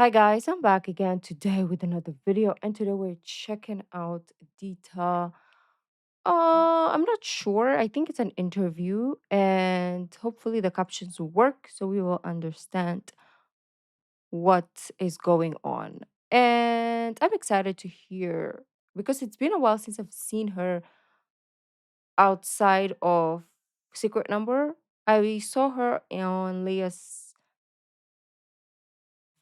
Hi guys, I'm back again today with another video, and today we're checking out Dita. I'm not sure. I think it's an interview, and hopefully the captions will work so we will understand what is going on. And I'm excited to hear because it's been a while since I've seen her outside of Secret Number. I saw her on Leah's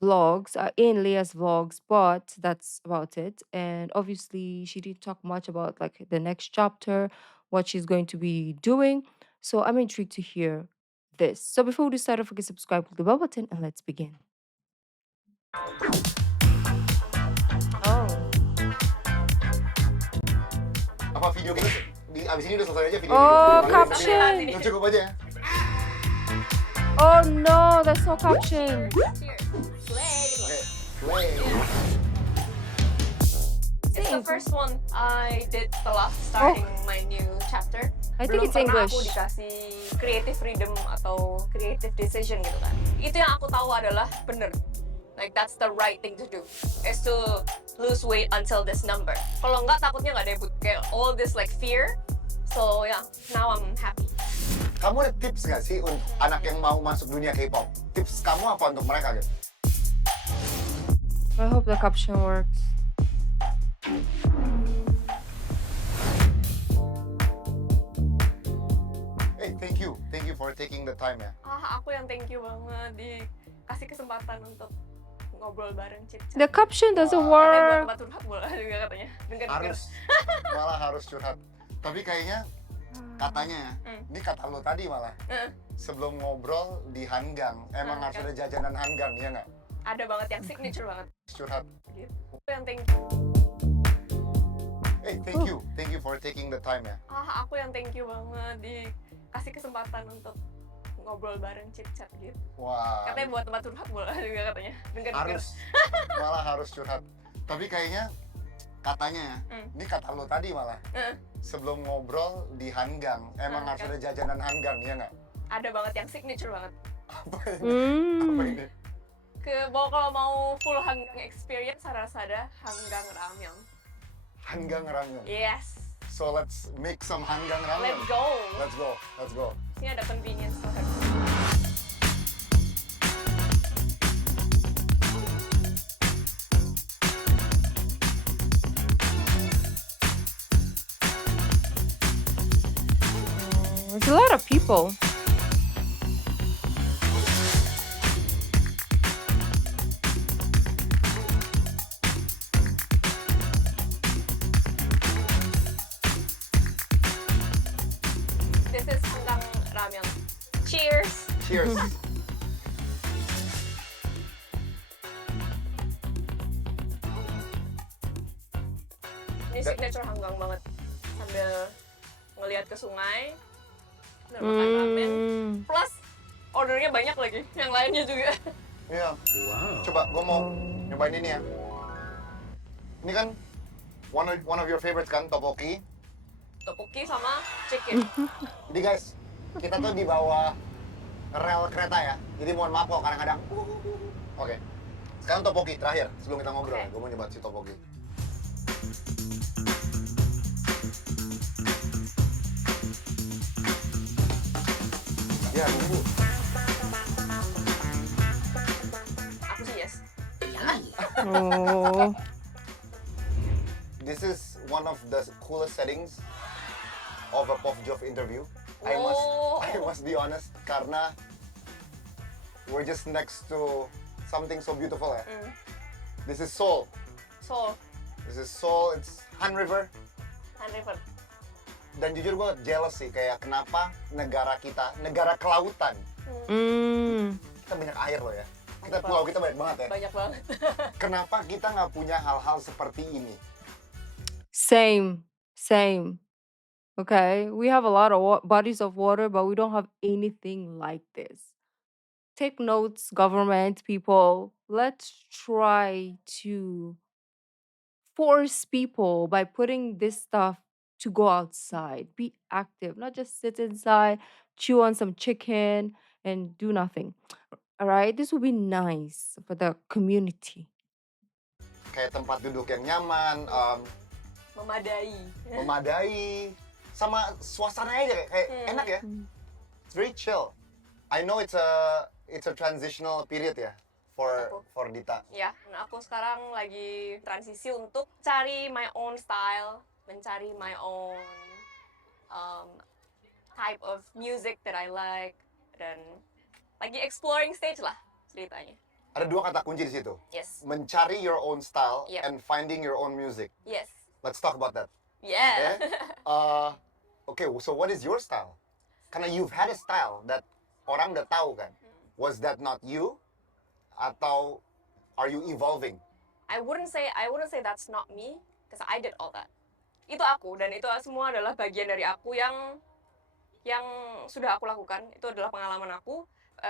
vlogs, in Leah's vlogs, but that's about it. And obviously, she didn't talk much about like the next chapter, what she's going to be doing. So I'm intrigued to hear this. So before we start, don't forget to subscribe, click the bell button, and let's begin. Oh, Apa video kita di abis ini udah selesai aja video-video oh, Nanti, caption. udah cukup aja ya. Oh no, there's no caption. Oke, play. It's the English. first one I did setelah starting my new chapter. I think Belum it's pernah English. aku dikasih creative freedom atau creative decision gitu kan. Itu yang aku tahu adalah bener. Like that's the right thing to do. Is to lose weight until this number. Kalau enggak takutnya nggak debut. Kayak all this like fear. So yeah, now I'm happy. Kamu ada tips nggak sih untuk anak yang mau masuk dunia K-pop? Tips kamu apa untuk mereka gitu? I hope the caption works. Hey, thank you for taking the time ya. Aku yang thank you banget dikasih kesempatan untuk ngobrol bareng Cip. The caption doesn't Katanya buat work. tempat curhat bola juga katanya. Dengar. Harus, malah harus curhat. Tapi kayaknya katanya ya, ini kata lo tadi malah. Sebelum ngobrol di Hanggang, emang harus ada jajanan Hanggang, ya nggak? Ada banget yang signature banget. Curhat. Gitu. Aku yang thank you. Hey, thank you for taking the time ya. Aku yang thank you banget dikasih kesempatan untuk ngobrol bareng chit chat gitu. Wah, Katanya buat tempat curhat bola juga katanya. Dengar. harus, malah harus curhat. Tapi kayaknya katanya ya, ini kata lo tadi malah. Sebelum ngobrol di Hanggang, emang harus ada jajanan Hanggang, ya nggak? Ada banget yang signature banget. Apa ini? Apa ini? Kalau mau full Hanggang experience harus ada Hanggang Ramyeon. Hanggang Ramyeon. Yes. So let's make some Hanggang Ramyeon. Let's go. Let's go. Ini ada convenience store. There's a lot of people. This is Hanggang Ramyeon. Cheers. Cheers. Ini signature Hanggang banget. Sambil ngelihat ke sungai, sambil makan ramen. Plus ordernya banyak lagi, yang lainnya juga. Iya. Coba gua mau nyobain ini ya. Ini kan one of your favorites kan, tteokbokki. Tteokbokki sama chicken. Jadi guys, kita tuh di bawah rel kereta ya. Jadi mohon maaf kok kadang-kadang. Oke. Sekarang tteokbokki terakhir sebelum kita ngobrol. Oke. Gue mau nyoba si tteokbokki. Ya, tunggu. Aku sih yes. Oh, This is one of the coolest settings of a Pop Jov interview. Oh. I must be honest karena we're just next to something so beautiful ya. This is Seoul. So, This is Seoul. It's Han River. Han River. Dan jujur gue jealous sih kayak kenapa negara kita, negara kelautan, kita banyak air loh ya. Kita pulau kita banyak banget ya. Banyak banget. Kenapa kita nggak punya hal-hal seperti ini? same. Okay, we have a lot of bodies of water, but we don't have anything like this. Take notes, government people. Let's try to force people by putting this stuff to go outside, be active, not just sit inside, chew on some chicken, and do nothing. Alright, this will be nice for the community. Kayak tempat duduk yang nyaman, Memadai. memadai, sama suasananya aja kayak enak ya. It's very chill. I know it's a transitional period ya for Dita. Ya, nah aku sekarang lagi transisi untuk cari my own style, mencari my own type of music that I like, dan lagi exploring stage lah ceritanya. Ada dua kata kunci di situ. Yes, Mencari your own style Yep. and finding your own music. yes, Let's talk about that. yeah. Okay, so what is your style? Karena you've had a style that orang udah tahu kan. Was that not you? Atau are you evolving? I wouldn't say that's not me, because I did all that. Itu aku, dan itu semua adalah bagian dari aku yang sudah aku lakukan. Itu adalah pengalaman aku.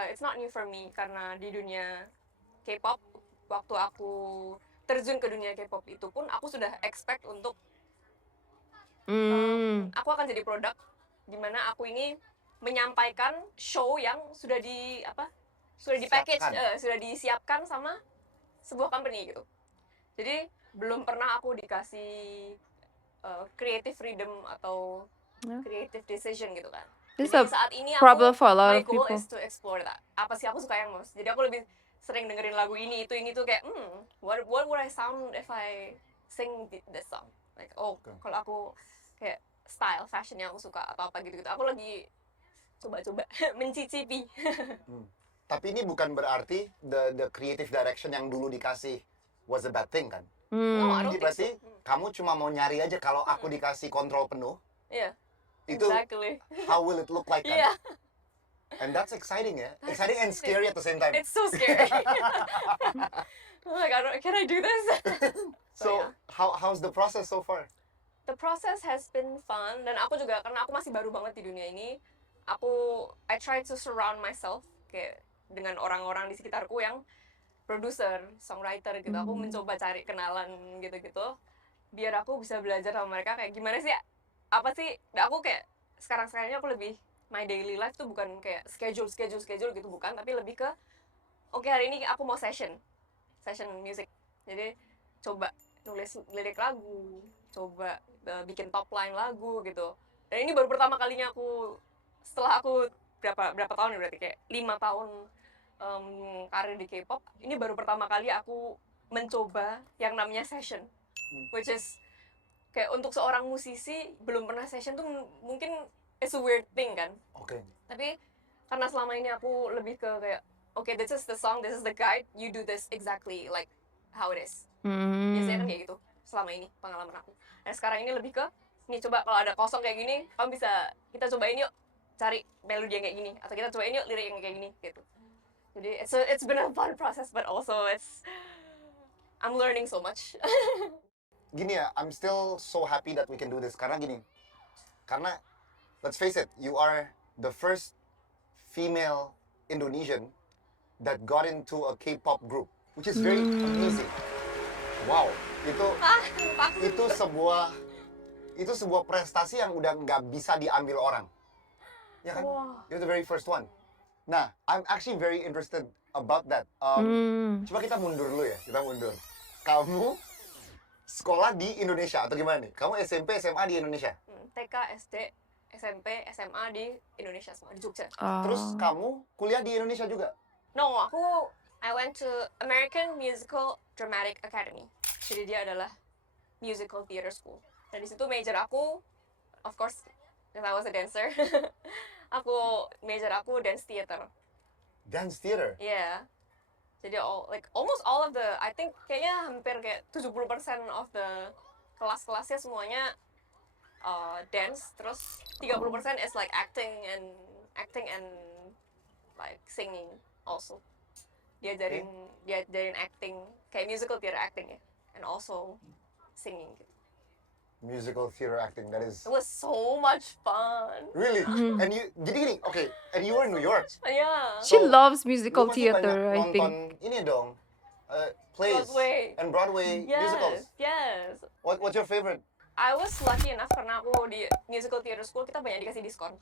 It's not new for me, karena di dunia K-pop, waktu aku terjun ke dunia K-pop itu pun aku sudah expect untuk aku akan jadi produk di mana aku ini menyampaikan show yang sudah di package, Siapkan. sudah disiapkan sama sebuah company gitu. Jadi belum pernah aku dikasih creative freedom atau Yeah. creative decision gitu kan. This is Jadi a saat ini problem for a lot my of goal people. is to explore that. Apa sih aku suka yang most? Jadi aku lebih sering dengerin lagu ini tuh kayak what would I sound if I sing this song? Like kalau aku kayak style fashion yang aku suka atau apa gitu. Aku lagi coba-coba mencicipi. Tapi ini bukan berarti the creative direction yang dulu dikasih was a bad thing kan? No, I don't Jadi think berarti so. kamu cuma mau nyari aja kalau aku dikasih kontrol penuh, Yeah, itu exactly. how will it look like kan? Yeah, And that's exciting ya. That's Exciting and exciting. scary at the same time. it's so scary. I'm like, can I do this? So yeah. how's the process so far? The process has been fun, dan aku juga karena aku masih baru banget di dunia ini, I try to surround myself kayak dengan orang-orang di sekitarku yang producer, songwriter gitu. Aku mencoba cari kenalan gitu-gitu biar aku bisa belajar sama mereka kayak gimana sih, apa sih. Nah, aku kayak sekarang-sekarang ini aku lebih my daily life tuh bukan kayak schedule gitu, bukan, tapi lebih ke oke, hari ini aku mau session music. Jadi coba nulis lirik lagu, coba bikin top line lagu gitu. Dan ini baru pertama kalinya aku setelah aku berapa tahun ya, berarti kayak 5 tahun karir di K-pop, ini baru pertama kali aku mencoba yang namanya session, which is kayak untuk seorang musisi belum pernah session tuh mungkin it's a weird thing kan. Oke. Tapi karena selama ini aku lebih ke kayak okay, this is the song, this is the guide, you do this exactly like how it is. Biasanya kan kayak gitu selama ini pengalaman aku. Dan sekarang ini lebih ke nih, coba kalau ada kosong kayak gini, kamu bisa, kita cobain yuk cari melodi yang kayak gini, atau kita cobain yuk lirik yang kayak gini gitu. Jadi it's been a fun process, but also I'm learning so much. Gini ya, I'm still so happy that we can do this karena gini. Karena let's face it, you are the first female Indonesian that got into a K-pop group, which is very amazing. Wow, itu sebuah prestasi yang udah nggak bisa diambil orang. Ya kan? Wow. You're the very first one. Nah, I'm actually very interested about that. Coba kita mundur dulu ya, kita mundur. Kamu sekolah di Indonesia atau gimana nih? Kamu SMP, SMA di Indonesia? TK, SD, SMP, SMA di Indonesia semua, di Jogja. Terus kamu kuliah di Indonesia juga? No, I went to American Musical Dramatic Academy. Jadi dia adalah musical theater school. Dan di situ major aku, of course, because I was a dancer. Major aku dance theater. Dance theater? Yeah. Jadi almost all of the, I think kayaknya hampir kayak 70% of the kelas-kelasnya semuanya dance, terus 30% is like acting and like singing also. Diajarin acting, kayak musical theater acting ya, and also singing gitu. Musical theater acting, that is... It was so much fun. Really? And jadi gini, okay, and you were in New York. Yeah. She So, loves Lu musical pasti banyak theater, I nonton think. ini dong, plays Broadway. and Broadway musicals. Yes. What's your favorite? I was lucky enough karena aku di musical theater school, kita banyak dikasih diskon.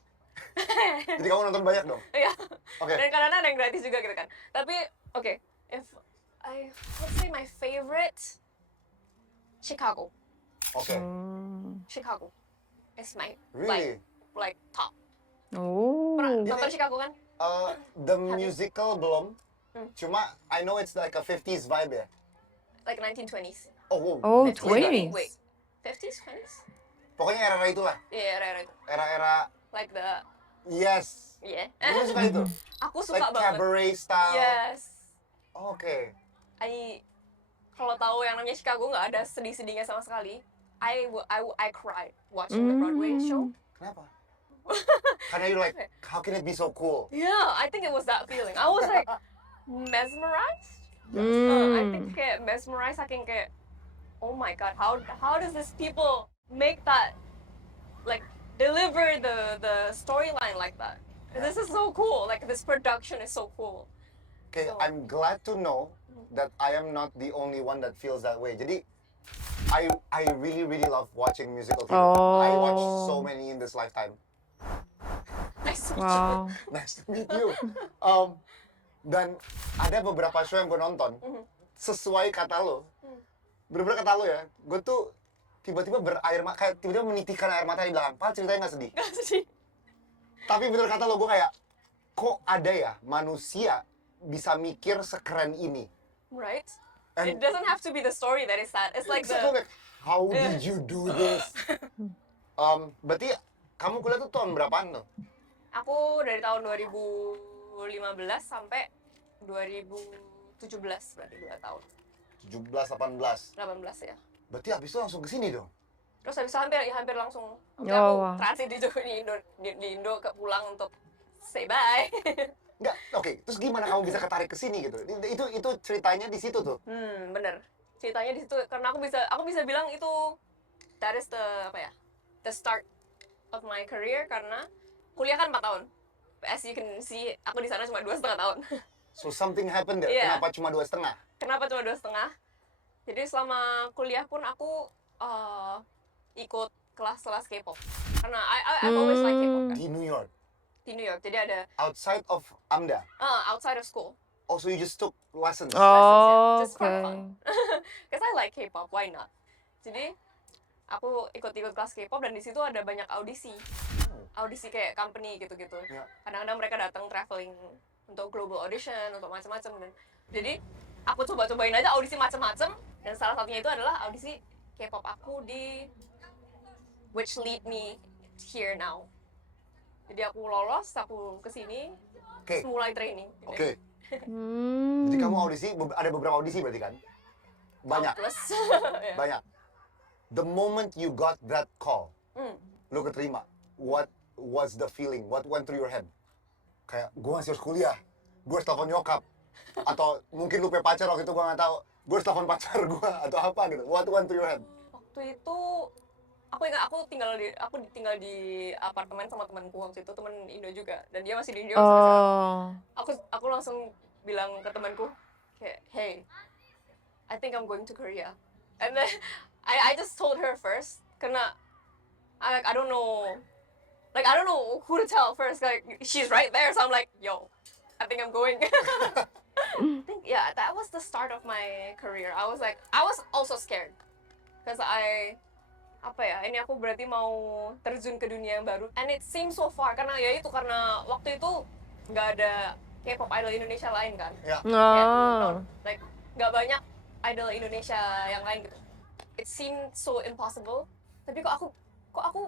Jadi kamu nonton banyak dong? Iya. Oke. Dan kadang-kadang ada yang gratis juga gitu kan. Tapi oke, if I let's say my favorite Chicago. Oke. Chicago is my Really? like top. Oh. Pernah Dia nonton kayak- Chicago kan? The musical belum. Hmm. Cuma I know it's like a 50s vibe ya. Like 1920s. Oh, wow. Oh, 50s. 20s. Wait. 50s, 20s? Pokoknya era-era itulah. Iya, era-era itu. Era-era Like the yes. yeah. Gue suka itu. Aku suka Like banget. cabaret style. Yes. Oke. Kalau tahu yang namanya Chicago nggak ada sedih-sedihnya sama sekali. I cried watching the Broadway show. Kenapa? Karena you're like, how can it be so cool? Yeah, I think it was that feeling. I was like mesmerized. I think kayak mesmerized saking kayak, oh my god, how does this people make that, like deliver the storyline like that? This is so cool. Like this production is so cool. Okay, So- I'm glad to know that I am not the only one that feels that way. Jadi, I really love watching musical theater. I watch so Oh. many in this lifetime. Nice to meet you. Wow. Nice to meet you. Dan ada beberapa show yang gue nonton sesuai kata lo. Bener-bener kata lo ya. Gue tuh tiba-tiba kayak tiba-tiba menitikkan air mata di belakang. Padahal ceritanya nggak sedih. Gak sedih. Tapi bener kata lo, gue kayak, kok ada ya manusia bisa mikir sekeren ini? Right? And- It doesn't have to be the story that is sad. It's like Exactly, the like, how did you do this? Berarti kamu kuliah tuh tahun berapaan tuh? aku dari tahun 2015 sampai 2017 berarti 2 tahun. 17, 18. 18 ya. Berarti abis itu langsung ke sini dong? Terus habis itu hampir langsung. Tapi Oh, aku wow. transit di Indo ke pulang untuk say bye. Enggak, oke. Terus gimana kamu bisa ketarik ke sini gitu? Itu ceritanya di situ tuh. Bener. Ceritanya di situ karena aku bisa bilang itu that is the start of my career karena kuliah kan 4 tahun. As you can see, aku di sana cuma 2,5 tahun. So something happened there. Iya. Kenapa cuma 2,5? Kenapa cuma 2,5? Jadi selama kuliah pun aku ikut kelas-kelas K-pop. Karena I've always liked K-pop kan, Di New York. di New York. Jadi ada Outside of AMDA. outside of school. Oh, so you just took lessons? Oh, Just for okay. fun. Because I like K-pop, why not? Jadi aku ikut kelas K-pop dan di situ ada banyak audisi. Audisi kayak company gitu-gitu. Ya. Kadang-kadang mereka datang traveling untuk global audition, untuk macam-macam dan jadi aku coba-cobain aja audisi macam-macam dan salah satunya itu adalah audisi K-pop aku di which lead me here now. Jadi aku lolos, aku kesini, Oke. terus mulai training. Oke. Hmm. Jadi kamu audisi, ada beberapa audisi berarti kan? Banyak. Plus. Ya. Banyak. The moment you got that call, Hmm. lu keterima, what was the feeling? What went through your head? Kayak, gue masih harus kuliah, gue harus telepon nyokap. Atau mungkin lu punya pacar waktu itu, gue nggak tahu. Gue harus telepon pacar gue, atau apa gitu. What went through your head? Waktu itu aku ingat aku tinggal di apartemen sama temanku waktu itu, teman Indo juga dan dia masih di New York sampai sekarang. Oh. Aku langsung bilang ke temanku kayak, hey, I think I'm going to Korea. And then I just told her first karena I don't know who to tell first, like she's right there, so I'm like, yo, I think I'm going. I think yeah, that was the start of my career. I was also scared because ini aku berarti mau terjun ke dunia yang baru and it seems so far karena waktu itu nggak ada K-pop idol Indonesia lain kan. Ya. Oh. Like nggak banyak idol Indonesia yang lain gitu. It seemed so impossible. Tapi kok aku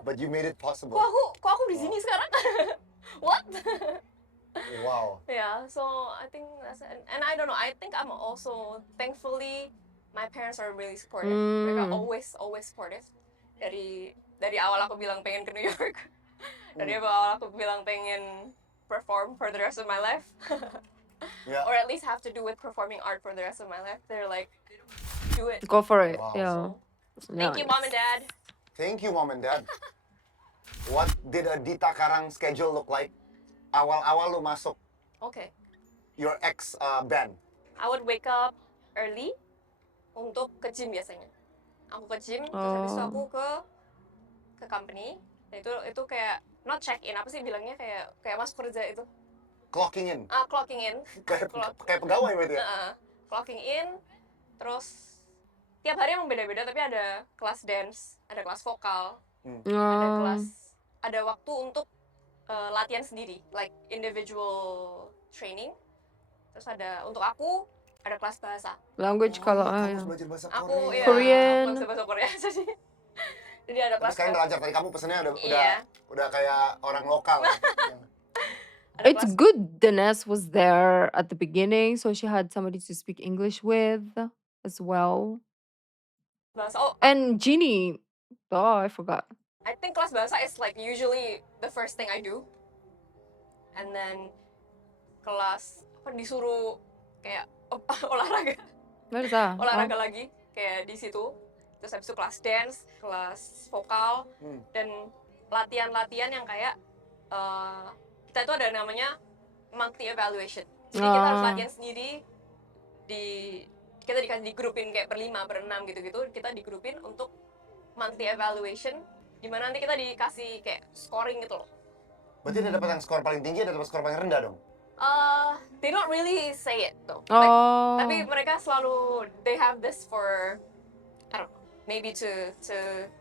But you made it possible. kok aku di sini sekarang? What? Wow. Yeah, so I think and I don't know. I think I'm also thankfully my parents are really supportive. Mereka always supportive. Dari awal aku bilang pengen ke New York. Dari awal aku bilang pengen perform for the rest of my life. Yeah. Or at least have to do with performing art for the rest of my life. They're like, do it. Go for it. Wow. Yeah. Thank you, mom and dad. Thank you, mom and dad. What did a Dita Karang schedule look like? Awal-awal lu masuk Okay. your ex band. I would wake up early untuk ke gym biasanya. Aku ke gym, terus habis itu aku ke company. Nah, itu kayak not check in, apa sih bilangnya, kayak masuk kerja itu. Clocking in. Clocking in. Kayak pegawai berarti ya? Clocking in, terus tiap hari emang beda-beda, tapi ada kelas dance, ada kelas vokal, ada waktu untuk latihan sendiri, like individual training. Terus ada untuk aku ada kelas bahasa. Language kalau kamu ya. harus belajar bahasa Aku Korea. Korean. aku bisa bahasa Korea jadi ada Tapi kelas sekarang udah lancar, tadi kamu pesennya udah kayak orang lokal. ada It's kelas good Danes was there at the beginning, so she had somebody to speak English with as well. bahasa. Oh, And Jeannie, oh, I forgot. I think kelas bahasa is like usually the first thing I do, and then kelas apa disuruh kayak olahraga What is that? olahraga lagi kayak di situ. Terus habis itu kelas dance, kelas vokal, dan latihan-latihan yang kayak kita itu ada namanya monthly evaluation. Jadi kita harus latihan sendiri, kita dikasih digrupin kayak berlima, berenam gitu-gitu. Kita digrupin untuk monthly evaluation, di mana nanti kita dikasih kayak scoring gitu loh. Berarti ada dapat yang skor paling tinggi, ada dapat skor paling rendah dong? They don't really say it though. Oh. Tapi mereka selalu, they have this for, I don't know, maybe to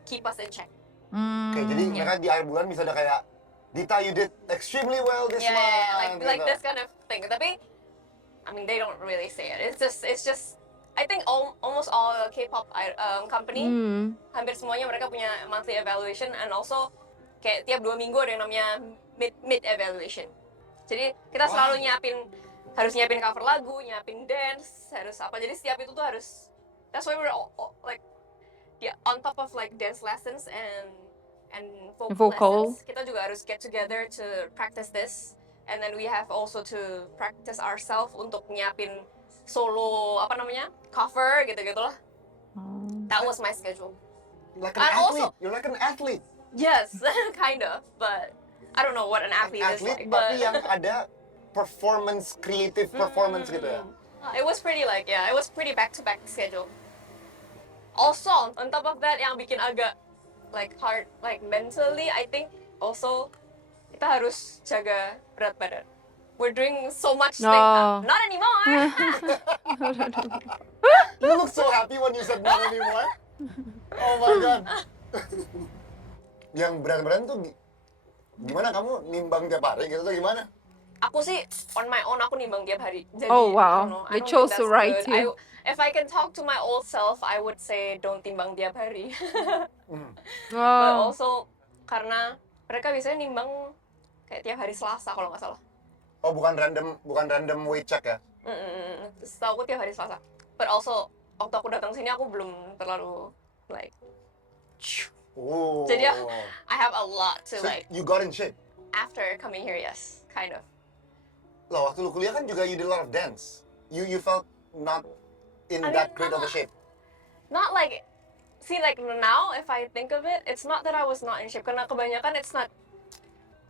keep us in check. Oke, jadi mereka di akhir bulan bisa ada kayak, Dita, you did extremely well this month. Yeah, like gitu. this kind of thing. Tapi, I mean, they don't really say it. It's just. I think almost all K-pop company, hampir semuanya mereka punya monthly evaluation, and also kayak tiap 2 minggu ada yang namanya mid evaluation. Jadi kita selalu harus nyiapin cover lagu, nyiapin dance, harus apa. Jadi setiap itu tuh harus. That's why we're all like, yeah, on top of like dance lessons and vocal lessons, kita juga harus get together to practice this, and then we have also to practice ourselves untuk nyiapin solo apa namanya cover gitu lah. That was my schedule. Like an athlete. You're like an athlete. Yes, kind of, but I don't know what an athlete is like. Tapi yang ada creative performance gitu ya. It was pretty it was pretty back-to-back schedule. Also, on top of that, yang bikin agak like hard, like mentally, I think also kita harus jaga berat badan. We're doing so much things. Not anymore. You look so happy when you said not anymore. Oh my god. Yang berat-berat tuh gimana, kamu nimbang tiap hari gitu atau gimana? Aku sih on my own, aku nimbang tiap hari. Jadi, oh wow, I they chose to write you. If I can talk to my old self, I would say don't timbang tiap hari. But also karena mereka biasanya nimbang kayak tiap hari Selasa kalau nggak salah. Oh, bukan random weight check ya? Setahu aku tiap hari Selasa. But also waktu aku datang sini aku belum terlalu like. Jadi I have a lot to so like. You got in shape? After coming here, yes, kind of. Loh, waktu lu kuliah kan juga you did a lot of dance. You felt not in that great of a shape? Not like, see like now if I think of it, it's not that I was not in shape. Karena kebanyakan it's not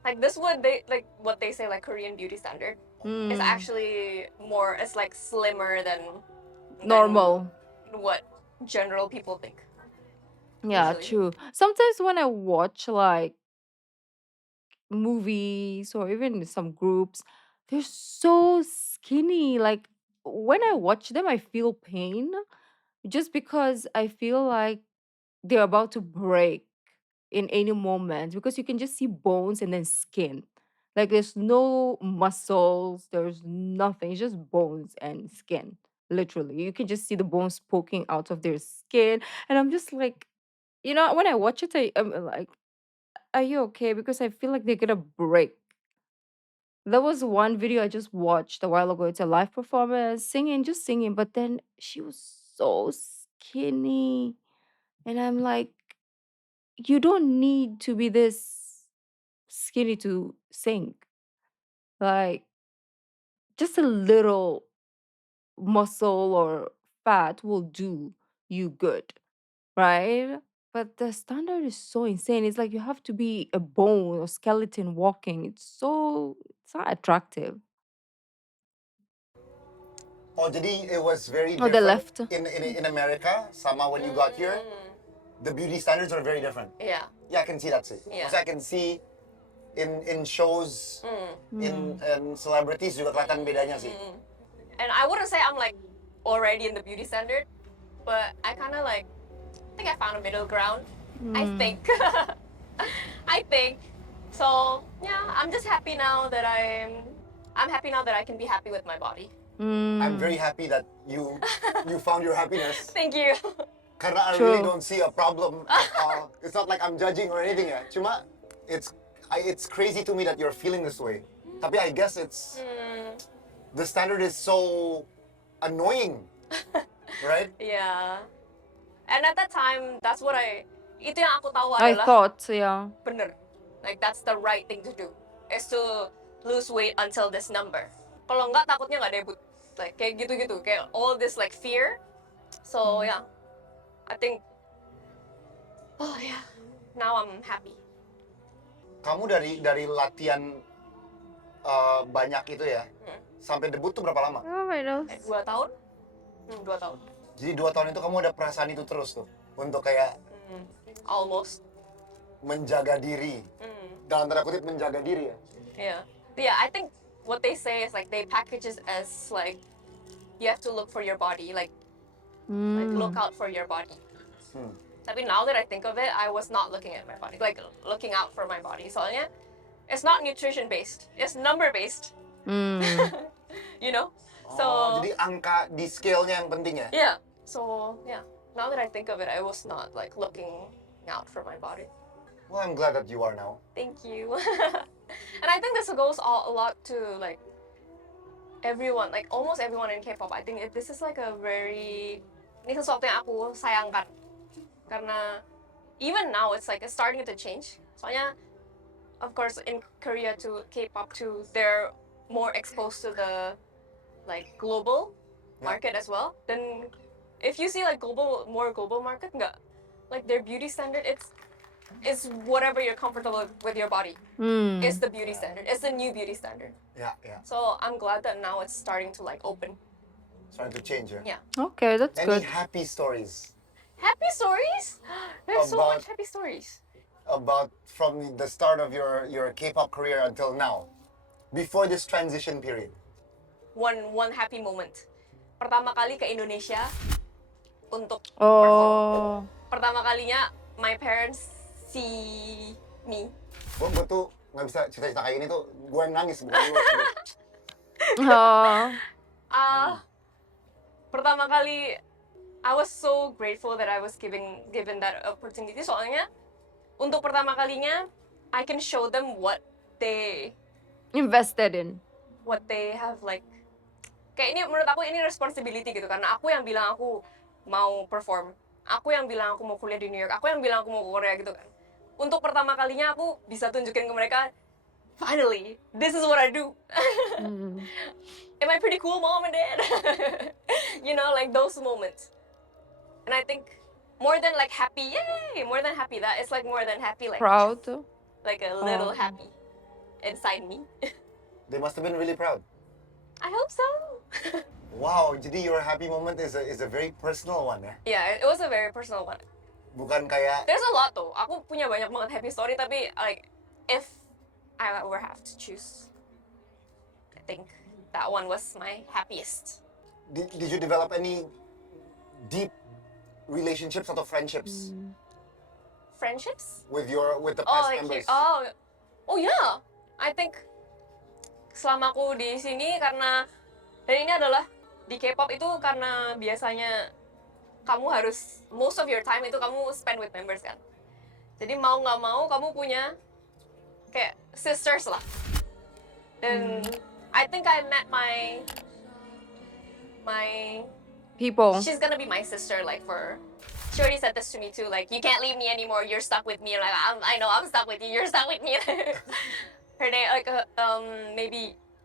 like this what they say like Korean beauty standard. It's actually more, it's like slimmer than normal. What general people think. Yeah, usually. true. Sometimes when I watch like movies or even some groups, they're so skinny. Like when I watch them, I feel pain just because I feel like they're about to break in any moment because you can just see bones and then skin. Like there's no muscles, there's nothing, it's just bones and skin. Literally, you can just see the bones poking out of their skin, and I'm just like, when I watch it, I'm like, are you okay? Because I feel like they're gonna break. There was one video I just watched a while ago. It's a live performance, just singing, but then she was so skinny. And I'm like, you don't need to be this skinny to sing. Like, just a little muscle or fat will do you good, right? But the standard is so insane. It's like you have to be a bone or skeleton walking. It's not attractive. Oh, jadi it was very Oh, different they left. in America, sama when you got here, the beauty standards are very different. Yeah. Yeah, I can see that. Yeah. Also, I can see in shows, in celebrities juga kelihatan bedanya sih. And I wouldn't say I'm like already in the beauty standard, but I kind of like think I found a middle ground. I think. I think. So yeah, I'm just happy now that I'm happy now that I can be happy with my body. I'm very happy that you found your happiness. Thank you. Karena I True. really don't see a problem at all. It's not like I'm judging or anything ya. Cuma it's crazy to me that you're feeling this way. Tapi I guess it's the standard is so annoying, right? Yeah. And at that time, that's what itu yang aku tahu I adalah thought, yeah. bener. Like that's the right thing to do. Is to lose weight until this number. Kalau enggak takutnya nggak debut. Like kayak gitu-gitu, kayak all this like fear. So yeah, I think. Oh yeah, now I'm happy. Kamu dari latihan banyak itu ya, sampai debut tuh berapa lama? Oh my nose. 2 tahun? 2 tahun. Jadi 2 tahun itu kamu ada perasaan itu terus tuh untuk kayak Almost. menjaga diri, dalam tanda kutip menjaga diri ya. Yeah. Yeah, I think what they say is like they package it as like you have to look for your body, like look out for your body. Tapi now that I think of it, I was not looking at my body, like looking out for my body. Soalnya it's not nutrition based, it's number based. You know? So Jadi angka di scale-nya yang penting ya. yeah. So yeah. Now that I think of it, I was not like looking out for my body. Well, I'm glad that you are now. Thank you. And I think this goes a lot to like everyone, like almost everyone in K-pop. I think this is like ini sesuatu yang aku sayangkan. Karena even now it's like it's starting to change. Soalnya, of course, in Korea to K-pop too, they're more exposed to the like global market as well. Then if you see like more global market, nggak like their beauty standard, it's whatever you're comfortable with your body. It's the beauty standard. It's the new beauty standard. Ya, ya. So I'm glad that now it's starting to like open. Starting to change ya. Yeah. Okay, that's Any good. happy stories Happy stories? There's so About- much happy stories. about from the start of your K-pop career until now, before this transition period? One happy moment. Pertama kali ke Indonesia untuk perform. Oh. Pertama kalinya my parents see me. Gue tuh nggak bisa cerita-cerita kayak ini tuh, gue yang nangis bukan lu. Pertama kali I was so grateful that I was given that opportunity. Soalnya untuk pertama kalinya I can show them what they Invested in. have like kayak ini menurut aku ini responsibility gitu karena aku yang bilang aku mau perform, aku yang bilang aku mau kuliah di New York, aku yang bilang aku mau ke Korea gitu kan. Untuk pertama kalinya aku bisa tunjukin ke mereka, finally this is what I do. Am I pretty cool, mom and dad? You know, like those moments. And I think more than like happy, yay, more than happy, that it's like more than happy, like Proud. like a little happy inside me. They must have been really proud. I hope so. Wow, jadi your happy moment is a very personal one ya. Yeah, it was a very personal one. Bukan kayak There's a lot though. Aku punya banyak banget happy story, tapi like if I were have to choose, I think that one was my happiest. did you develop any deep relationships atau friendships Friendships? with the Oh, past like members? here. Oh yeah. I think selama aku di sini karena dan ini adalah di K-pop itu karena biasanya kamu harus most of your time itu kamu spend with members kan. Jadi mau nggak mau kamu punya kayak sisters lah. Dan I think I met my People. she's gonna be my sister like for she already said this to me too, like you can't leave me anymore, you're stuck with me. Like I know I'm stuck with you, you're stuck with me. Her name like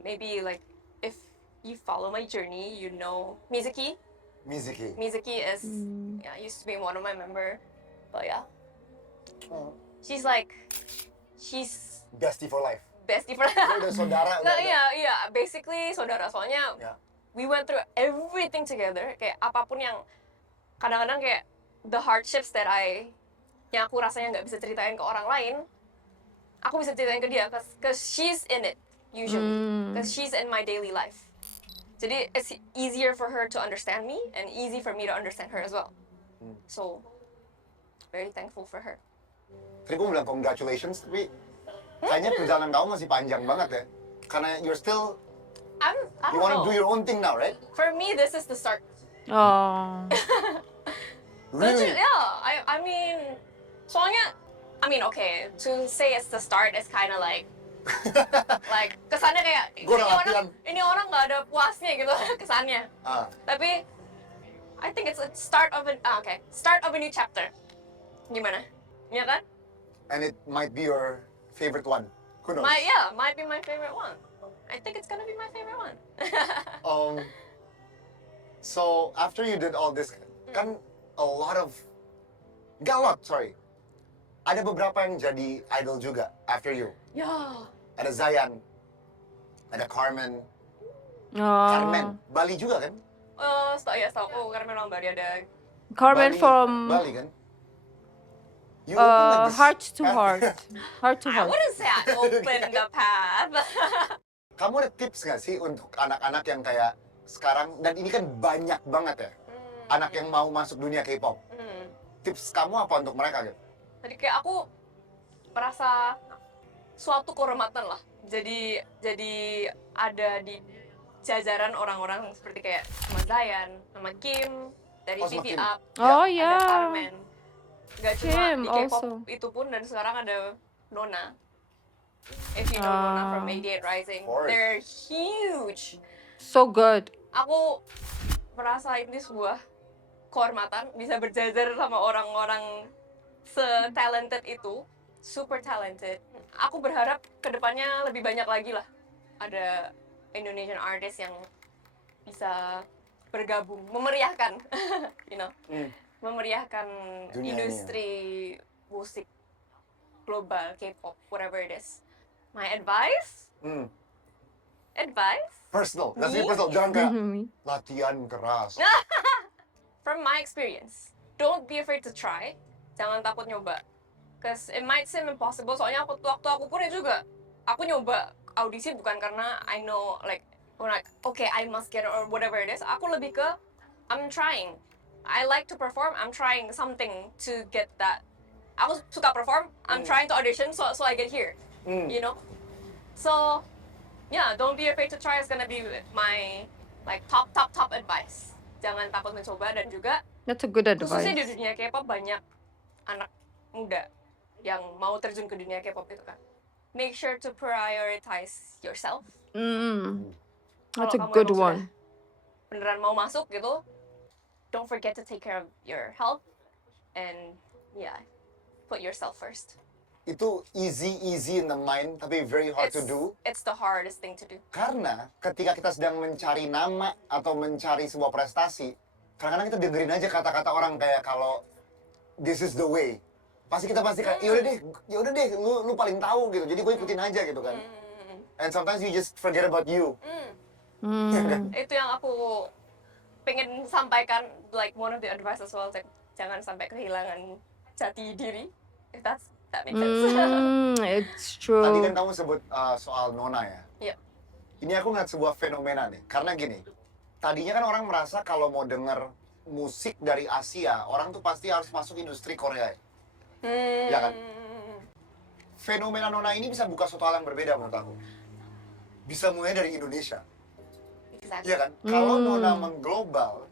maybe like if you follow my journey you know Mizuki. Mizuki. Mizuki is used to be one of my member, but yeah Oh, she's bestie for life. bestie for Udah saudara. No, udah- iya, basically saudara. Soalnya Ya. we went through everything together. Kayak apapun yang kadang-kadang kayak the hardships that yang aku rasanya nggak bisa ceritain ke orang lain, aku bisa ceritain ke dia, cause she's in it usually, cause Mm. she's in my daily life. Jadi it's easier for her to understand me and easy for me to understand her as well. So very thankful for her. Tadi gue bilang congratulations, tapi kayaknya perjalanan kamu masih panjang banget ya. Karena you're still, I you don't want to know. do your own thing now, right? For me, this is the start. Oh. Don't you? Really? Yeah. I mean, soalnya, I mean, okay, to say it's the start is kind of like kesannya kayak Gua udah latihan. ini orang nggak ada puasnya gitu kesannya. Ah, Tapi I think it's a start of a new chapter. Gimana? Ya kan? and it might be your favorite one. Who knows? Might be my favorite one. I think it's gonna be my favorite one. So after you did all this, kan gak a lot, sorry. Ada beberapa yang jadi idol juga after you. Ya. Ada Zayan, ada Carmen, Oh. Bali juga kan? Setahu aku Carmen orang Bali ada. Carmen Bali, from Bali kan? You open like this Heart to path. Heart. Heart to I Heart. wouldn't say I opened the path. Kamu ada tips nggak sih untuk anak-anak yang kayak sekarang, dan ini kan banyak banget ya, anak yang mau masuk dunia K-pop. Tips kamu apa untuk mereka gitu? Jadi kayak aku merasa suatu kehormatan lah. Jadi ada di jajaran orang-orang seperti kayak sama Zayan, sama Kim dari Oh, sama TV Kim. Up, Oh ada yeah. Carmen. Gak cuma Kim di K-pop also. itu pun, dan sekarang ada Nona. If you know Nona from 88 Rising, Of course. they're huge. So good. Aku merasa ini sebuah kehormatan bisa berjajar sama orang-orang se-talented itu, super talented. Aku berharap kedepannya lebih banyak lagi lah ada Indonesian artist yang bisa bergabung, memeriahkan, you know, memeriahkan Dunia ini. industri musik global, K-pop, whatever it is. My advice? Personal, that's Me? personal. Jangan kayak Mhm. latihan keras. From my experience, don't be afraid to try. Jangan takut nyoba. Cause it might seem impossible. Soalnya waktu aku pun juga, aku nyoba audisi bukan karena I know like, okay, I must get it or whatever it is. Aku lebih ke, I'm trying. I like to perform. I'm trying something to get that. Aku suka perform. I'm trying to audition so I get here. You know. So yeah, don't be afraid to try is gonna be my like top advice. Jangan takut mencoba, dan juga That's a good khususnya di advice. dunia K-pop banyak anak muda yang mau terjun ke dunia K-pop itu kan. Make sure to prioritize yourself. That's a Kalau kamu good emang sudah one. beneran mau masuk gitu, don't forget to take care of your health and yeah, put yourself first. Itu easy in the mind, tapi very hard to do. It's the hardest thing to do. Karena ketika kita sedang mencari nama atau mencari sebuah prestasi, kadang-kadang kita dengerin aja kata-kata orang kayak kalau this is the way. Pasti kayak yaudah deh, lu paling tahu gitu. Jadi gue ikutin aja gitu kan. And sometimes you just forget about you. Itu yang aku pengen sampaikan, like one of the advice as well, like, jangan sampai kehilangan jati diri. If that makes sense. It's Tadi kan true. kamu sebut soal Nona ya. Iya. Ini aku ngeliat sebuah fenomena nih. Karena gini, tadinya kan orang merasa kalau mau denger musik dari Asia, orang tuh pasti harus masuk industri Korea. Ya kan? Fenomena Nona ini bisa buka suatu hal yang berbeda menurut aku. Bisa mulai dari Indonesia. Exactly. Iya kan? Kalau Nona mengglobal,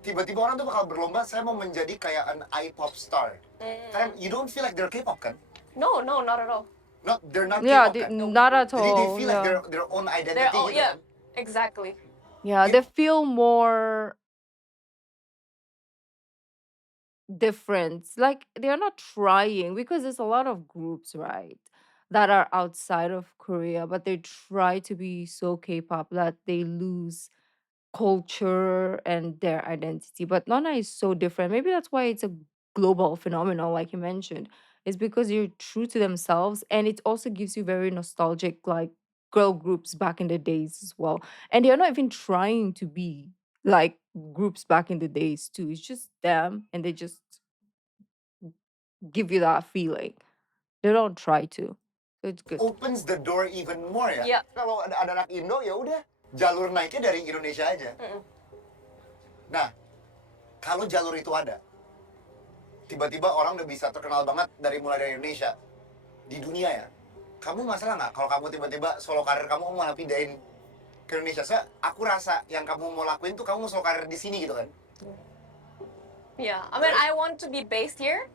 tiba-tiba orang tuh bakal berlomba, saya mau menjadi kayak an I-pop star. Karena you don't feel like they're K-pop kan? No, not at all. They're not Yeah, K-pop kan? not at Jadi they all. feel like Yeah. their own identity They're all, gitu yeah, kan? exactly. Yeah, they feel more different. Like they're not trying because there's a lot of groups, right, that are outside of Korea, but they try to be so K-pop that they lose culture and their identity. But Nana is so different. Maybe that's why it's a global phenomenon, like you mentioned. It's because you're true to themselves, and it also gives you very nostalgic, like girl groups back in the days as well. And they're not even trying to be like groups back in the days too. It's just them, and they just give you that feeling. They don't try to. So it's good. opens the door even more ya. Iya. Kalau ada anak Indo ya udah jalur naiknya dari Indonesia aja. Nah, kalau jalur itu ada, tiba-tiba orang udah bisa terkenal banget mulai dari Indonesia di dunia ya. Kamu masalah nggak kalau kamu tiba-tiba solo karir kamu malah pindahin ke Indonesia? Soalnya aku rasa yang kamu mau lakuin tuh kamu mau solo karir di sini gitu kan? Yeah, I mean I want to be based here.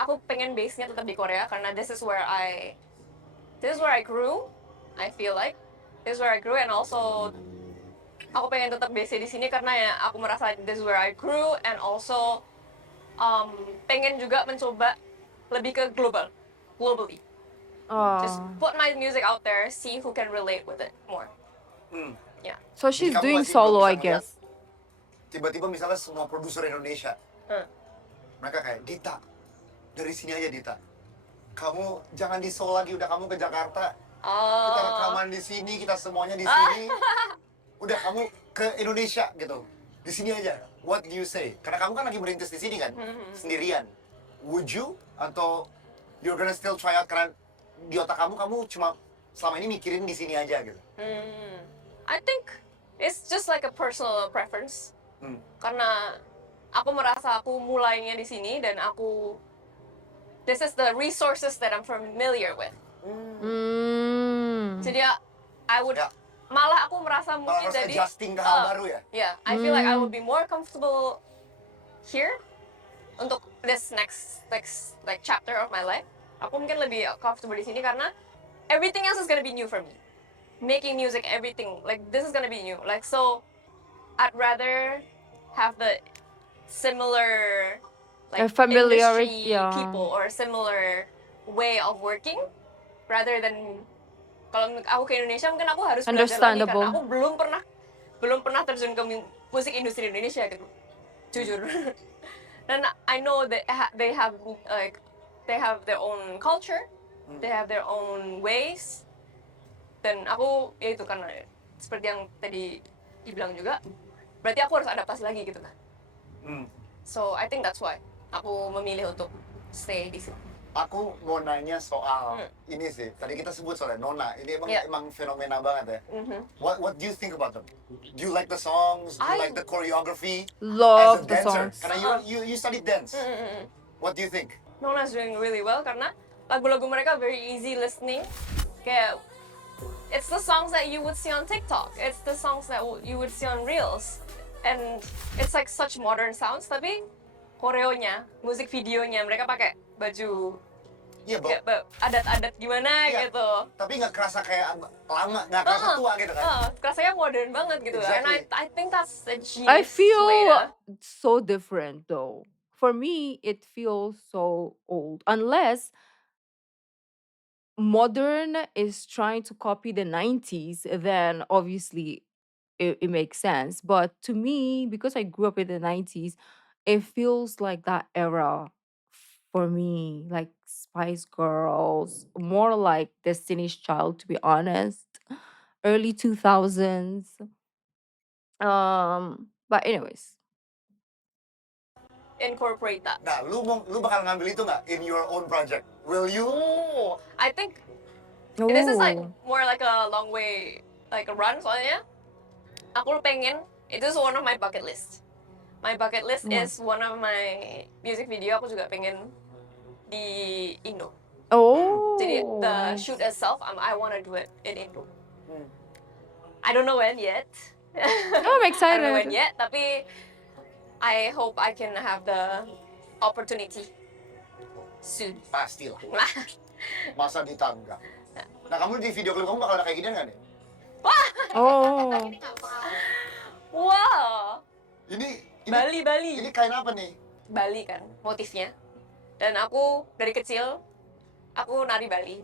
Aku pengen base-nya tetap di Korea karena this is where I grew. I feel like this is where I grew, and also aku pengen tetap base di sini karena ya aku merasa this is where I grew, and also pengen juga mencoba lebih ke globally. Just put my music out there, see who can relate with it more. Yeah. So she's kamu doing masih belum solo, bisa I ngeliat guess. Tiba-tiba misalnya semua produser Indonesia, mereka kayak, Dita, dari sini aja Dita. Kamu jangan di Seoul lagi, udah kamu ke Jakarta. Kita rekaman di sini, kita semuanya di sini. Udah kamu ke Indonesia gitu. Di sini aja. What do you say? Karena kamu kan lagi merintis di sini kan, sendirian. Would you? Atau you're gonna still try out karena di otak kamu cuma selama ini mikirin di sini aja gitu? I think it's just like a personal preference. Karena aku merasa aku mulainya di sini dan this is the resources that I'm familiar with. Jadi I would Ya. malah aku merasa Malah mungkin harus jadi adjusting ke hal baru ya? Yeah, I feel like I would be more comfortable here untuk this next like chapter of my life. Aku mungkin lebih comfortable di sini karena everything else is gonna be new for me. Making music, everything like this is gonna be new. Like so, I'd rather have the similar like Familiarity, industry yeah. people or similar way of working rather than kalau aku ke Indonesia mungkin aku harus belajar lagi Understandable. karena aku belum pernah terjun ke musik industri Indonesia gitu, jujur. Dan I know that they have their own culture, they have their own ways. Dan aku ya itu karena seperti yang tadi dibilang juga, berarti aku harus adaptasi lagi gitu kan. So I think that's why aku memilih untuk stay di sini. Aku mau nanya soal ini sih. Tadi kita sebut soalnya Nona. Ini emang fenomena banget ya. What do you think about them? Do you like the songs? Do you like the choreography? Love as a the dancer? songs. Karena you studied dance. What do you think? Nona's doing really well karena lagu-lagu mereka very easy listening. Kayak it's the songs that you would see on TikTok. It's the songs that you would see on Reels. And it's like such modern sounds tapi koreonya, musik videonya mereka pakai baju Iya, adat-adat gimana Iya. gitu. Tapi nggak kerasa kayak lama, nggak kerasa tua gitu kan? Kerasanya modern banget gitu. Exactly. And I think that's a genius I way feel to... so different though. For me, it feels so old. Unless modern is trying to copy the 90s, then obviously it makes sense. But to me, because I grew up in the 90s, it feels like that era for me, like Spice Girls, more like Destiny's Child, to be honest. Early 2000s. But anyways. incorporate that. Nah, lu bakal ngambil itu nggak in your own project? Will you? Oh, I think this is like Oh. more like a long way, like a run soalnya. Aku pengen, it is one of my bucket list. My bucket list is one of my music video. Aku juga pengen di Indo. Oh. Jadi the nice. shoot itself, I want to do it in Indo. I don't know when yet. I'm I don't know when excited. yet, tapi I hope I can have the opportunity soon. Pastilah. Masa ditangga. Nah, kamu di video klip kamu bakal ada kayak gini nggak nih? Oh. Wow, Ini Bali. Ini kain apa nih? Bali kan motifnya. Dan aku dari kecil aku nari Bali.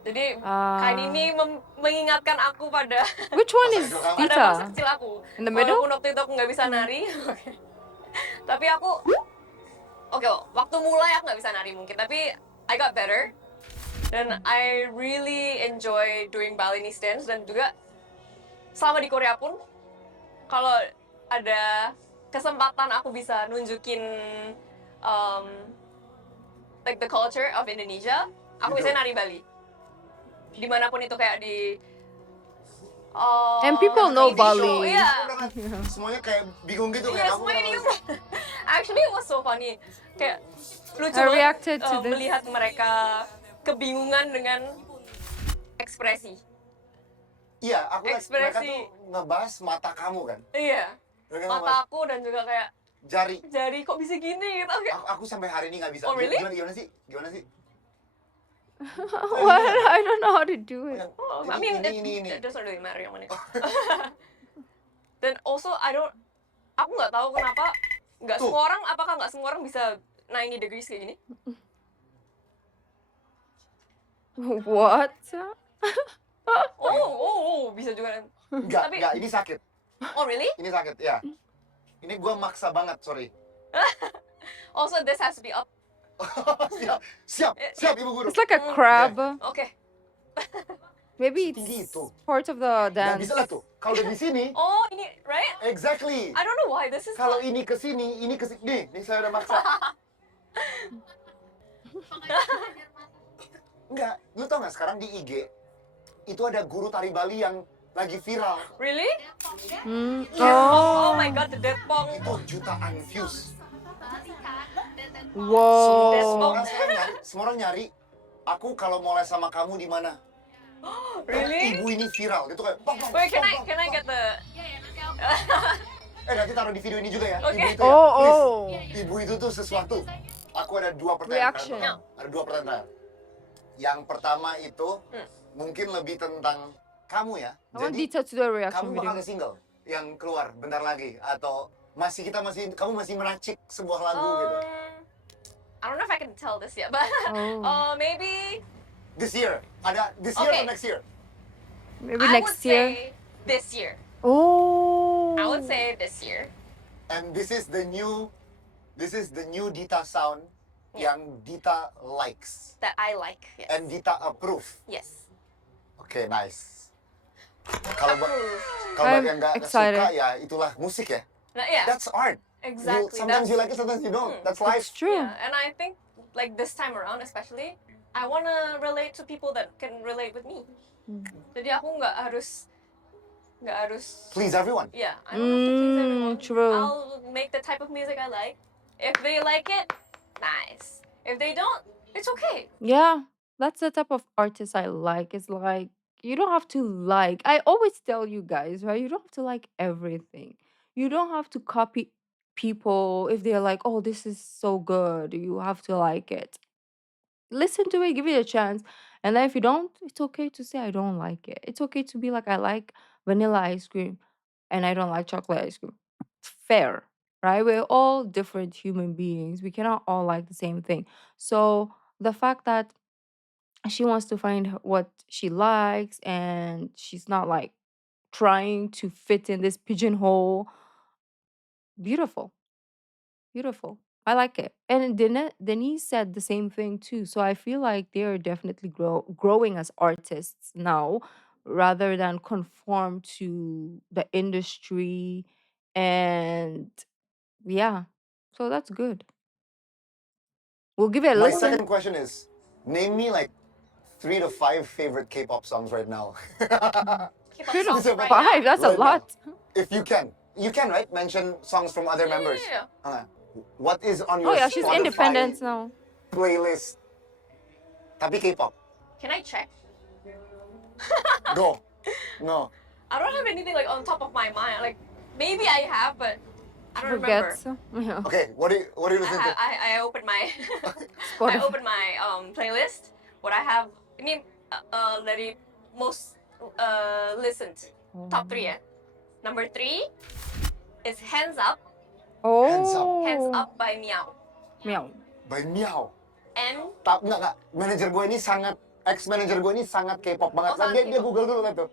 Jadi kain ini mengingatkan aku pada Which one is pada masa Dita? kecil aku. In the middle? Walaupun waktu itu aku nggak bisa nari, tapi aku waktu mulai aku nggak bisa nari mungkin, tapi I got better. Dan I really enjoy doing Balinese dance dan juga selama di Korea pun kalau ada kesempatan aku bisa nunjukin like the culture of Indonesia, Aku You biasanya do. nari Bali. Dimanapun itu kayak di And people know TV show. Bali. Iya. Udah kan, semuanya kayak bingung gitu Iya, kayak kamu semuanya kenapa bingung. Actually, it was so funny. Kayak lucu I banget, reacted to this. melihat mereka kebingungan dengan ekspresi. Iya, aku lihat mereka Ekspresi. tuh ngebahas mata kamu kan. Iya. Mereka Mata ngebahas aku dan juga kayak jari. jari kok bisa gini gitu. Kayak, Aku sampai hari ini nggak bisa. Oh, really? Gimana sih? Gimana sih? What? I don't know how to do it. Yang, oh, I mean, ini. it doesn't really matter yang mana. Dan also, aku nggak tahu kenapa Tuh. apakah nggak semua orang bisa 90 degrees kayak gini? What? Oh, bisa juga. Tapi- Enggak, ini sakit. Oh, really? Ini sakit, ya. Ini gua maksa banget, sorry. Also, this has to be up. siap Ibu Guru. It's like a crab. Oke. Maybe Tinggi it's itu. part of the Nggak dance. bisa lah tuh. Kalau udah di sini, Oh, ini, right? exactly. I don't know why this is Kalau not- ini ke sini, ini ke sini. Nih saya udah maksa. Enggak, lu tau nggak sekarang di IG itu ada guru tari Bali yang lagi viral. Really? Hmm. Oh Oh. my god, the dead pong. Itu jutaan views. Whoa. Semua orang nyari. Aku kalau mau les sama kamu di mana? Really? Ibu ini viral. Gitu kayak. Bang, bang, Wait, bang, bang, can I bang. get the Nanti taruh di video ini juga ya. Oke. Ibu itu ya. Oh, Please. oh. Ibu itu tuh sesuatu. Aku ada 2 pertanyaan. Reaction. terakhir. Ada 2 pertanyaan. Yang pertama itu mungkin lebih tentang kamu ya. I want Jadi Dita to do a reaction kamu video. bakal ada single yang keluar bentar lagi atau kamu masih meracik sebuah lagu gitu. I don't know if I can tell this yet, but Oh. maybe This year. Ada this year Okay. or next year? Maybe I would next year. say this year. Oh. I would say this year. And this is the new Dita sound Yeah. yang Dita likes That I like. Yes. and Dita approve. Yes. Oke, nice. Kalau buat I'm yang nggak excited. suka ya itulah musik ya. Nah, yeah. That's art. Exactly. Sometimes you like it, sometimes you don't. That's life. It's true. Yeah, and I think like this time around especially, I wanna relate to people that can relate with me. Jadi aku nggak harus, Please everyone. yeah, I don't have to please everyone. True. I'll make the type of music I like. If they like it, nice. If they don't, it's okay. Yeah, that's the type of artist I like. It's like you don't have to like. I always tell you guys, right? You don't have to like everything. You don't have to copy people if they're like, "Oh, this is so good." You have to like it. Listen to it, give it a chance. And then if you don't, it's okay to say I don't like it. It's okay to be like I like vanilla ice cream and I don't like chocolate ice cream. It's fair, right? We're all different human beings. We cannot all like the same thing. So the fact that she wants to find what she likes and she's not like trying to fit in this pigeonhole, beautiful. Beautiful. I like it. And Denise said the same thing too. So I feel like they are definitely growing as artists now rather than conform to the industry. And yeah, so that's good. We'll give it a My listen. second question is, name me like 3 to 5 favorite K-pop songs right now. Keep up Three to songs right five, now. that's a Right now. lot. If you can. You can, right? Mention songs from other members. Yeah. What is on your Oh yeah, she's Spotify independent now. playlist? Tapi K-pop. Can I check? Go. No. I don't have anything like on top of my mind. Like maybe I have, but I don't remember. Forget. Yeah. Okay, what do you listen to? I opened my I Spotify. opened my playlist. What I have ini dari most listened top 3 ya. Number 3 is Hands Up. Oh. Hands Up by Meow. Meow. By Meow. And Enggak. Manajer gue ini sangat, ex-manager gue ini sangat K-pop banget. Oh, sangat Dia K-pop. Google dulu kan tuh.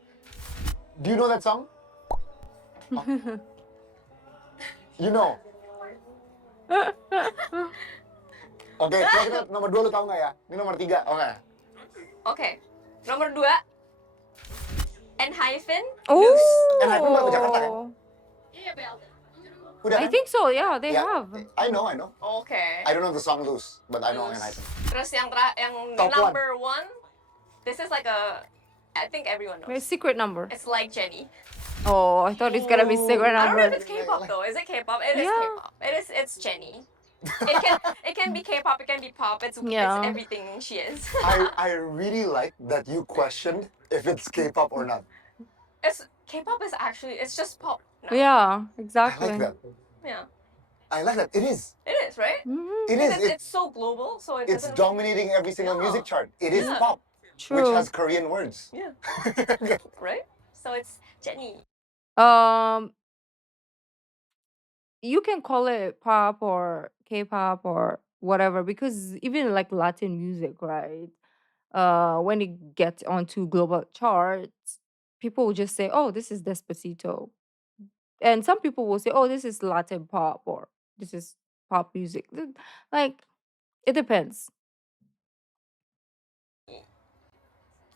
Do you know that song? Oh. You know? Oke, coba kita nomor 2 lu tahu nggak ya? Ini nomor 3, oke. okay. Nomor 2 Enhypen Oh. Loose. Enhypen baru ke Jakarta kan? Udah I kan? think so. Yeah, they Yeah, have. I know. Okay. I don't know the song Loose, but I know Loose. Enhypen. Terus yang Top one. number one, this is like I think everyone My knows. secret number. It's like Jenny. Oh, I thought it's gonna be secret I don't know if number. it's K-pop though. Is it K-pop? It is Yeah. K-pop. It's Jenny. It can be K-pop. It can be pop. It's Yeah. everything she is. I really like that you questioned if it's K-pop or not. K-pop is actually it's just pop. now. Yeah, I exactly. like that. Yeah. I like that. It is. It is, right? Mhm. It is. It's so global, so it It's doesn't. dominating every single Yeah. music chart. It is Yeah. pop, which True. has Korean words. Yeah. Right? So it's Jenny. You can call it pop or K-pop or whatever because even like Latin music, right? When it gets onto global charts, people will just say, "Oh, this is Despacito," and some people will say, "Oh, this is Latin pop" or "This is pop music." Like it depends.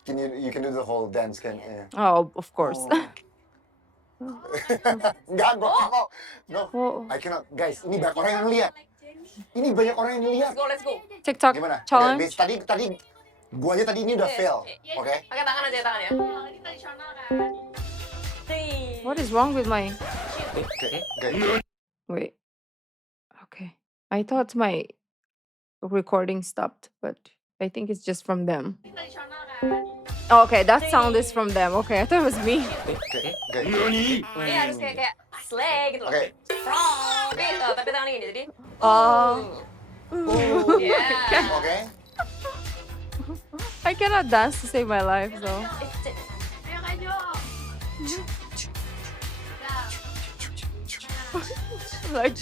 You can do the whole dance, can yeah. Oh, of course. Enggak, gua nggak mau. No, Oh, I cannot. Guys, ini banyak orang yang lihat. Ini banyak orang yang lihat. Let's go. TikTok Gimana? Oke, challenge. tadi gua aja tadi ini udah fail. Oke? Pakai tangan aja tangannya. Hey. What is wrong with my? Oke. Wait. Okay. I thought my recording stopped, but I think it's just from them. Oh, okay, that sound is from them. Okay, I thought it was me. Oke. Ini harus kayak slay gitu loh. Oke. Tapi tangannya gini jadi. Oh. Yeah. Oke. I cannot dance to save my life, so. Like,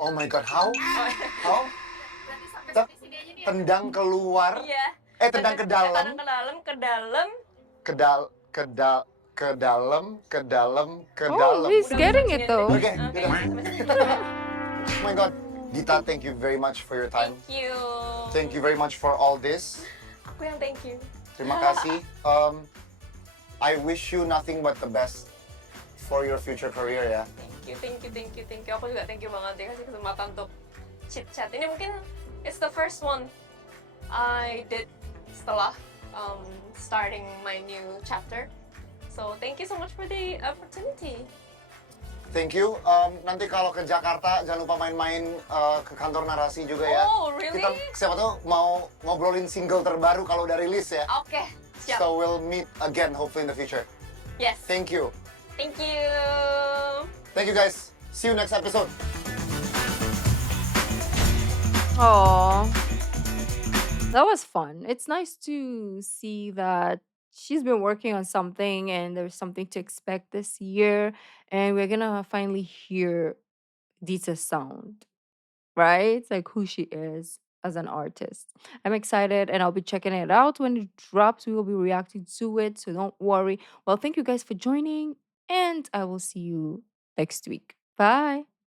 Oh my god, how? How? Tendang keluar. Iya. Tendang ke dalam. Tendang ke dalam, ke dalam. Ke dalam. Oh, he's getting it though. Oke. Oh my god. Dita, thank you very much for your time. Thank you. Thank you very much for all this. Aku yang thank you. Terima kasih. I wish you nothing but the best for your future career ya. Thank you. Aku juga thank you banget dikasih kesempatan untuk chit chat. Ini mungkin it's the first one I did setelah starting my new chapter. So thank you so much for the opportunity. Thank you. Nanti kalau ke Jakarta jangan lupa main-main ke kantor narasi juga ya. Oh, really? Kita siapa tahu mau ngobrolin single terbaru kalau udah rilis ya. Oke, siap. So we'll meet again hopefully in the future. Yes. Thank you. Thank you. Thank you guys. See you next episode. Aw. That was fun. It's nice to see that she's been working on something and there's something to expect this year. And we're gonna finally hear Dita's sound, right? Like who she is as an artist. I'm excited and I'll be checking it out when it drops. We will be reacting to it. So don't worry. Well, thank you guys for joining, and I will see you next week. Bye.